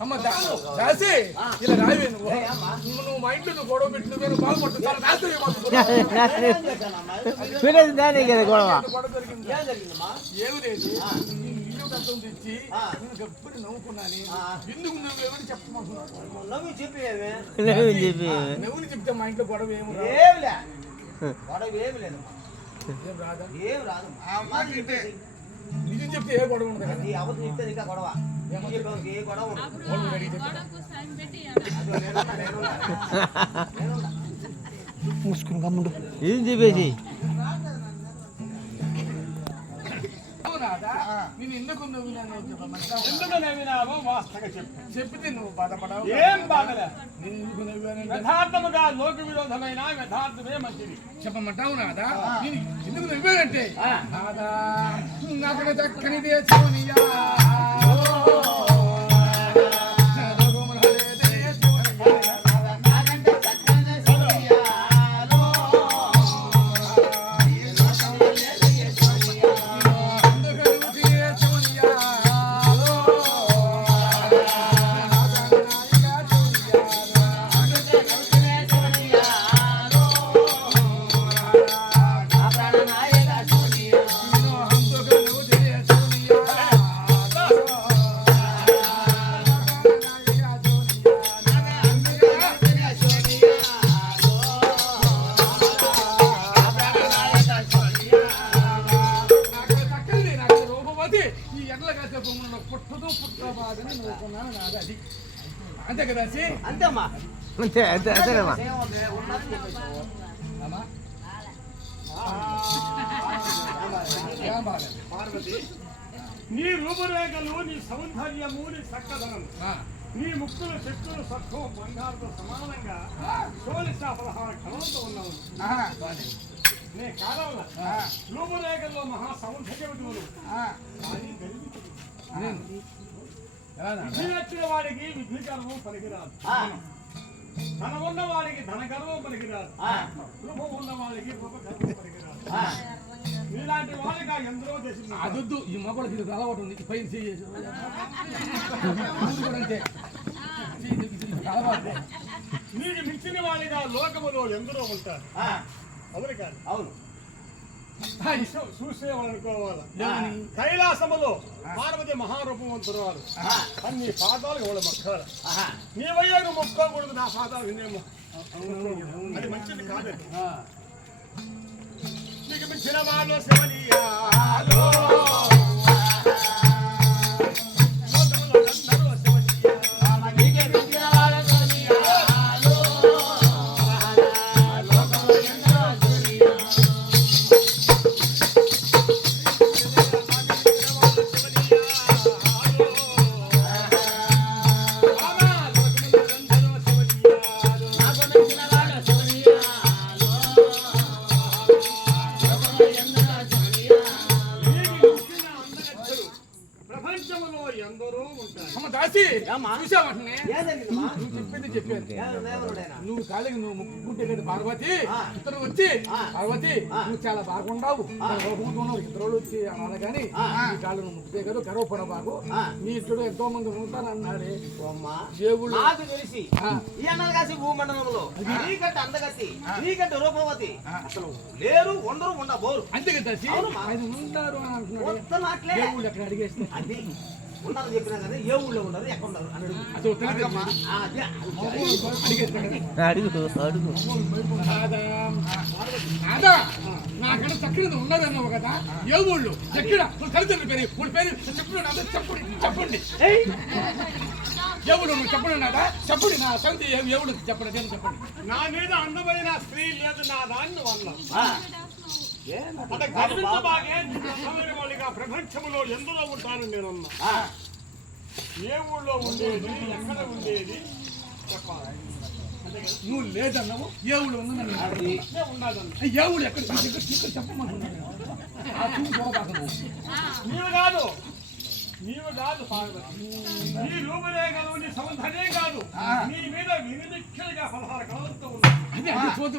అమ్మ దాసి ఇలా నువ్వు నువ్వు మా ఇంట్లో నువ్వు గొడవ పెట్టి నువ్వు బాగుపడుతుంది దాని కదా గొడవ ఏమి లేదు ఇల్లు కట్టం తెచ్చి నేను నవ్వుకున్నాను ఎందుకు నువ్వు ఎవరు చెప్పమంటున్నావు నవ్వు చెప్పేవి లేవు చెప్పి చెప్తే మా ఇంట్లో గొడవ ఏమి గొడవ ఏమి లేదు ఏం రాదు ఏం రాదు నిజం చెప్తే ఏ గొడవ ఉండదు నీ అబద్ధం చెప్తే ఇంకా గొడవ. ఏ గొడవ అదో. మూసుకుని గమ్ముడు. ఏం చెప్పేసి ఎందుకు నువ్వు? ఎందుకు నవ్వినావో వాస్తవంగా చెప్పు. చెప్తే నువ్వు బాధపడవు. ఏం బాధలే? నేను ఎందుకు నవ్వానంటే? యథార్థముగా లోక విరోధమైన యథార్థమే మంచిది. చెప్పమంటావు నాదా? నేను ఎందుకు నవ్వానంటే? నాదా? చక్కని దక్కని అంతే అంతే అంతేనమ్మా నీ రూపురేఖలు నీ సౌందర్యము నీ చక్కదనం. నీ ముక్కుల చెక్కులు సత్వం బంగారుతో సమానంగా సోలిసా పదహారు కళలతో ఉన్నావు. నే కాదల్లా ఆ, రూపురేఖల్లో మహా సౌందర్యవతులు? విధి నచ్చిన వాడికి విధికరము పనికిరాదు ధన ఉన్న వాడికి ధన గర్వం పనికిరాదు ఉన్న వాడికి రూప గర్వం పనికిరాదు వాడికి ఆ ఎందరో చేసింది. అదొద్దు ఈ మొక్కలకి ఇది అలవాటు ఉంది పైన అంతే. ఇది అలవాటు. నీకు మించిన వాడిగా లోకములో ఎందరో ఉంటారు. అవును కాదు. అవును. చూసేవాళ్ళనుకోవాలి? కైలాసములో పార్వతి మహారూపవంతురాలు అన్ని పాదాలు ఎవడ మొక్కాలి. నీ వయ్యాను మొక్కకూడదు నా పాదాలు నేనేమో అది మంచిది కాదు ఆ, నీకు మించిన వాళ్ళు శివనీయాలో నువ్వు కాలికి నువ్వు కదా పార్వతి. ఇద్దరు వచ్చి. పార్వతి. నువ్వు చాలా బాగుండావు బాగుంటున్నావు ఇద్దరు వచ్చి అనాలి కానీ. నీ కాళ్ళు నువ్వు ముక్కితే కదా గర్వపడబాకు. నీ ఇంట్లో ఎంతో మంది అమ్మా. దేవుళ్ళు. నాకు తెలిసి. ఈ అన్నగాసి భూమండలంలో నీకంటే అందగతి నీకంటే రూపవతి. అసలు లేరు ఉండరు ఉండబోరు. అంతే కదా ఉంటారు అని అంటున్నాడు. వద్దనాట్లే దేవుళ్ళు ఎక్కడ అడిగేస్తే చెప్పినా కదా ఏ ఊళ్ళో ఉండరు ఎక్కడ అని అడుగు. అది తెలియదు. ఆ, అదే. అడిగేస్తాడు అడుగు. నాదా నాకన్నా చక్కగా ఉన్నదన్నావు కదా. ఏ ఊళ్ళు? ఎక్కడ? తల్లిదండ్రుల పేరు ఊళ్ళ పేరు చెప్పండి చెప్పండి చెప్పండి ఏ ఊళ్ళు నువ్వు చెప్పండి నాదా చెప్పండి నా సంగతి ఊళ్ళు చెప్పండి చెప్పండి. నా మీద అందమైన స్త్రీ లేదు నా దాన్ని వల్ల. ప్రపంచంలో ఎందులో ఉంటాను నేనున్నా? ఆ. ఏ ఊళ్ళో ఉండేది? ఎక్కడ ఉండేది? చెప్పాలి. నువ్వు లేదన్నావు. ఏ ఊళ్ళు ఉందని. నేను ఏ ఊళ్ళు ఎక్కడ? చెప్పమంటున్నాను నీవు కాదు. నీవు కాదు నీ రూపురేఖలు నీ సౌందర్యం కాదు. నీ మీద వినిమిక్షలుగా పదహారు కళలతో சோத்து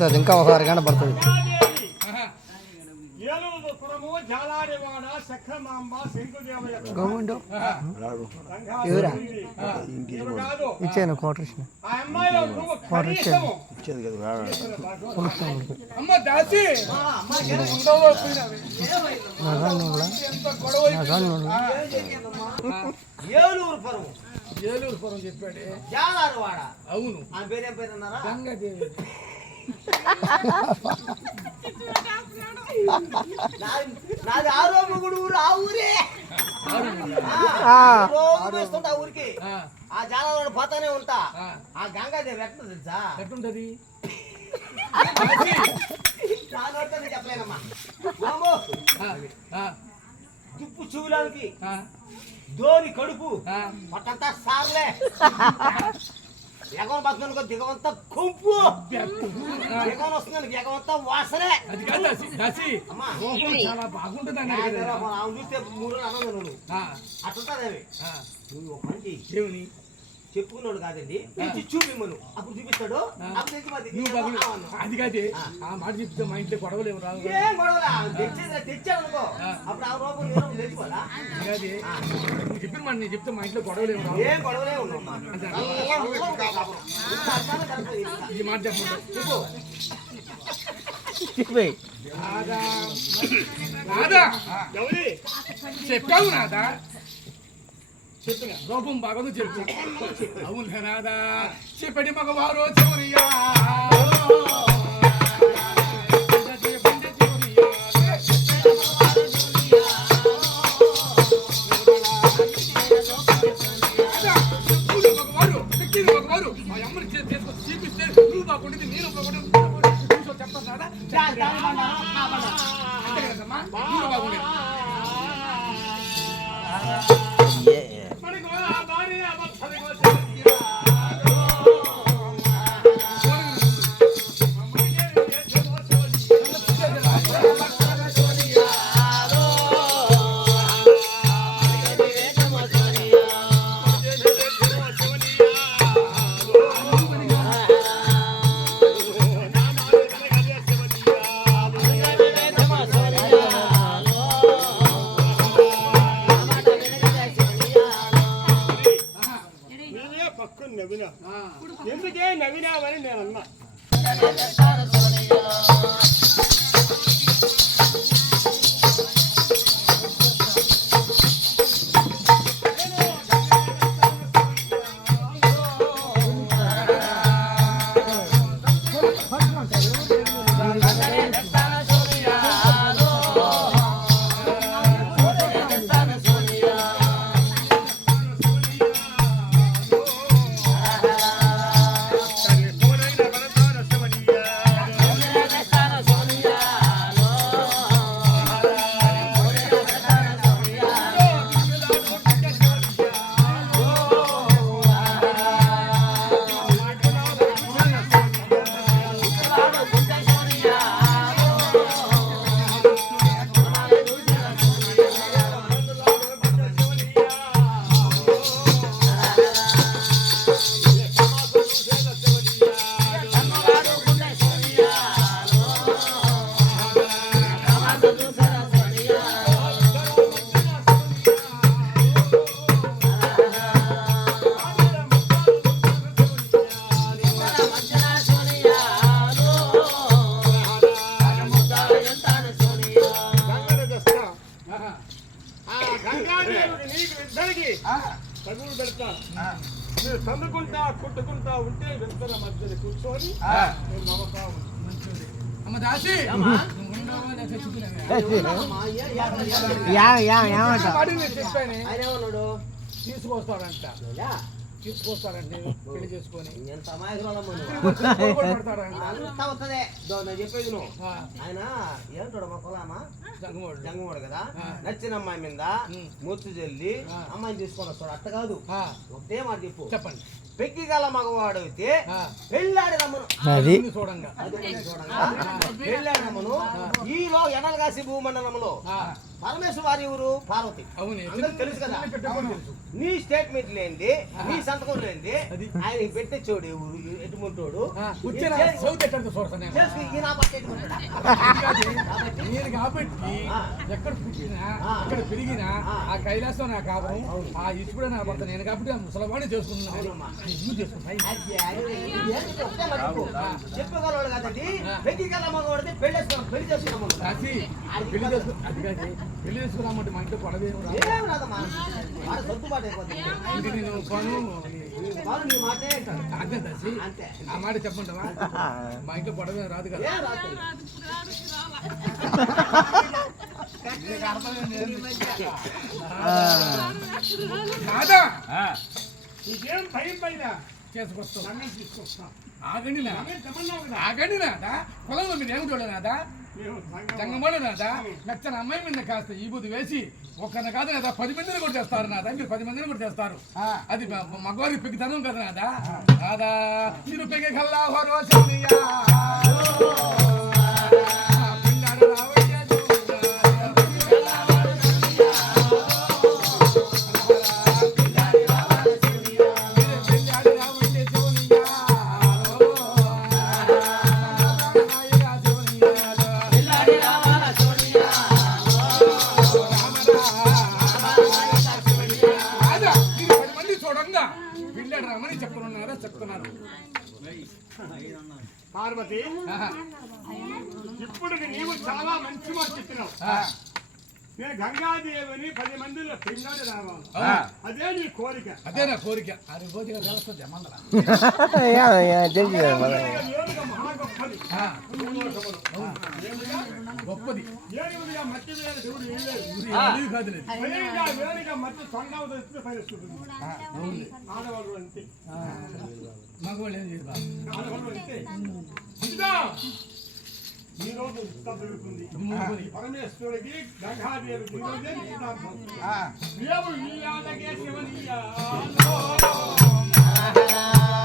చేస్తుంది ఇంకా ఒక అరగంట పడుతుంది. గవర్నమెంట్ ఎవరా? ఇచ్చాను క్వార్టర్ ఇచ్చిన? ఏలూరు పరువు ఏలూరు పురం చెప్పాడే. జాలారువాడ అవును. ఆ పేరేం పేరు అన్నారా? గంగాదేవి. నాది- నాది ఆరోమగుడు ఊరు ఆ ఊరే. వేస్తుంటా ఆ ఊరికి. ఆ, ఆ జాలవాడ పోతానే ఉంటా. ఆ. గంగాదేవి ఎట్లా తెలుసా? ఎట్లుంటది? చెప్పలేనమ్మా. వామ్మో, ఆ, ఆ, తుప్పు చూలానికి ఆ, ధోని కడుపు. ఆ. పట్టంతా సార్లే. ఎగవన్ బతుకనుకో దిగవంతా కొంపు. ఎగవన్ వస్తుంది ఎగవంతా వాసనే. అది కాదు దాసి దాసి. రూపం చాలా బాగుంటుంది అన్నాడు చూస్తే మూడు రోజులు అన్నం తినను ఆ, అట్లుంటది ఆ, నువ్వు ఒక పని చెయ్యి. దేవుని. చెప్పుకున్నాడు కాదండి. తెచ్చి చూపిమ్మను. అప్పుడు చూపిస్తాడు. అప్పుడు తెచ్చి నువ్వు. అది కాదే. ఆ. మాట చెప్తే మా ఇంట్లో గొడవలు ఏమి రావు. ఏం గొడవలా? తెచ్చేది తెచ్చాడు అనుకో. అప్పుడు ఆ రూపం నేను తెచ్చుకోవాలా అది కాదే. నువ్వు చెప్పిన మాట నేను చెప్తే మా ఇంట్లో గొడవలు ఏమి రావు. ఏం గొడవలే ఉన్నామ్మా ఈ మాట చెప్పండి చెప్పు. చెప్పావు నాదా. చెప్పిన రూపం బాగోదు చెప్పు. అవును నాదా చెప్పడి మగవారు చెవురియా నేనే పక్కన నవ్వినా ఎందుకే నవ్వినావని నేను అన్నా ఇద్దరికి తగులు పెడతాను మీరు తన్నుకుంటా కుట్టుకుంటా ఉంటే వెళ్తున్న మధ్యలో కూర్చొని నవ్వుతా తీసుకొస్తాడంట పెళ్ళి చేసుకొని. ఎంత నేను చెప్పేది నువ్వు ఆయన ఏంటాడు మా కులామా? జంగమోళ్ళు. జంగమోడు కదా. నచ్చిన అమ్మాయి మీద. మూర్తి చెల్లి. అమ్మాయిని తీసుకొని వస్తాడు. అట్ట కాదు. ఒకటే మాట చెప్పు. చెప్పండి. పెక్కి గల మగవాడు అయితే పెళ్ళాడి రమ్మను. చూడంగా. అది నేను చూడంగా. పెళ్ళాడి రమ్మను. ఈలో ఎనలగాసి భూమండలంలో. ఆ, పరమేశ్వర వారి ఎవరు పార్వతి. అవును. అందరికి తెలుసు కదా. నీ స్టేట్మెంట్ లేనిది నీ సంతకం లేనిది అది. ఆయన పెట్టే చూడు ఎవరు ఎటుముంటోడు నేను? కాబట్టి. ఎక్కడ పుట్టినా ఆ. ఎక్కడ పెరిగినా ఆ. కైలాసం నా కాపురం ఆ ఇసుకుడే నా భర్త నేను కాబట్టి ఆ ముసలవాడిని మటుకు. చెప్పగలవాడు కదండి. పెళ్ళి చేసుకున్నాం పెళ్ళి చేసుకున్నాం. అది కాదు. పెళ్ళి చేసుకున్నామంటే మా ఇంట్లో పడవేరు ఏం రాదమ్మా? వాడు సొంతుబాటు అయిపోతుంది. ఇంక నేను పను వాడు నీ మాటే అంటాడు అంతే దాసి అంతే. ఆ మాట చెప్పంటావా మా ఇంట్లో పడవే రాదు కదా. ఏం రాదు? నీకు అర్థమైంది. కాదా నీకేం భయం పైన? చేసుకొస్తావు. సంగతి తీసుకొస్తా. ఆగండి నా ఆగండి నాదా పొలంలో మీరు ఏమి చూడనాదా జంగమడు నాదా? నచ్చని అమ్మాయి మీద కాస్త ఈ బుద్ధి వేసి ఒక్కరిని కాదు నాదా పది మందిని కూడా చేస్తారు నాదా? మీరు పది మందిని కూడా చేస్తారు. అది మ- మగవారికి పెగ్గుతనం కదా నాదా? నాదా మీరు పెగే కల్లా ఇప్పుడు నీవు చాలా మంచి మాట చెప్పినావు ఆ, నేను గంగాదేవిని పది మందిలో పిల్లలు రావాలి అవును. అదే నీ కోరిక అదే నా కోరిక అది కోరిక తెలుస్తుంది మందల తెలుసు కదా మరి. ఏనుగ మహా గొప్పది ఆ, భూలోకములు. ఏనుగ గొప్పది ఏనుగుగా మట్టి మీద దేవుడు ఏం లేదు ఇది తెలివి కాదు లేదు. వేరుగా వేరుగా మట్టి తొండవ తెచ్చి పైస్తుంది అవును. ఆడవాళ్ళు అంతే ఆ, మగవాళ్ళు ఏం చేయరు బాబు. ఆడవాళ్ళు అంతే ఇదిగో ఈ రోజు మూడుకొని. పరమేశ్వరుడికి ఇయ్యాలకే శివనియ్యాలో. రేపు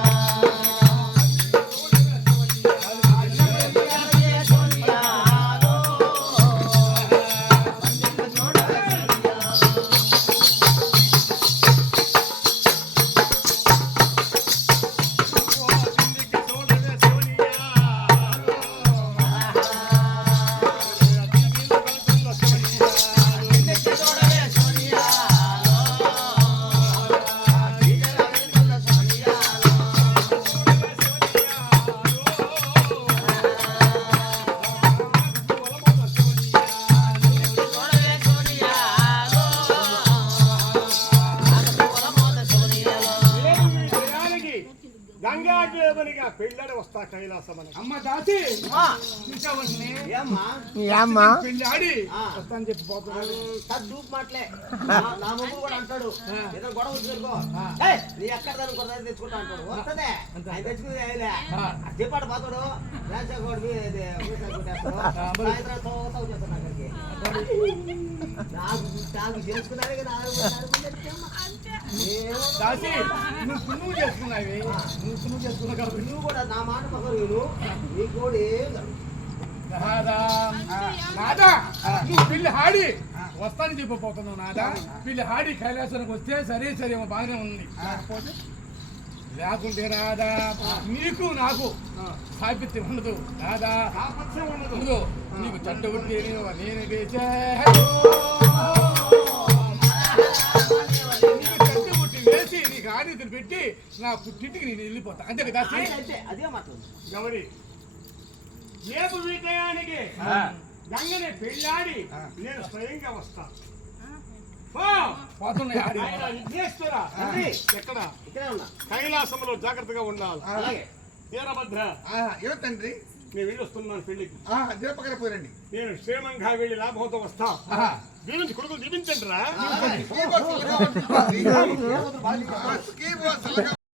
వస్తా అమ్మ దాసి. అమ్మా, ఏమ్మా పెళ్ళి ఆడి చెప్పి పోతున్నాడు. మాటలే. నా మొగుడు కూడా అంటాడు. ఏదో గొడవ వచ్చేరుకో నీ ఎక్కడ దాని కొత్త తెచ్చుకుంటా అంటాడు. వస్తదే. ఆయన తెచ్చుకుని. చెప్పాడు పాతోడు. రాజా మరి. సాయంత్రం తోత దాసి నువ్వు పుణ్యం చేసుకున్నావి నువ్వు చేసుకున్నావు కాబట్టి. నువ్వు కూడా నా మాట పక్కన కూడా. నాదా నాదా నువ్వు పెళ్ళి హాడి. వస్తానని చెప్పిపోతున్నావు నాదా. పెళ్ళి హాడి కైలాసానికి వస్తే సరే సరే బాగానే ఉంది. లేకుంటే నాదా నీకు నాకు సాహిత్యం ఉండదు. కాపత్యం ఉండదు. నీకు చెడ్డ ఉంటే నేను వేచే వేసి నీకు ఆనీతులు పెట్టి నా పుట్టింటికి నేను వెళ్ళిపోతా. అంతే కదా గౌరి రేపు విజయానికి గంగని పెళ్ళాడి నేను స్వయంగా వస్తా కైలాసంలో జాగ్రత్తగా ఉండాలి వీరభద్ర తండ్రి నేను వెళ్ళి వస్తున్నాను పెళ్ళికి దీపకర పోరండి నేను క్షేమంగా వెళ్ళి లాభంతో వస్తా. దీవించి కొడుకులు దీవించండి రా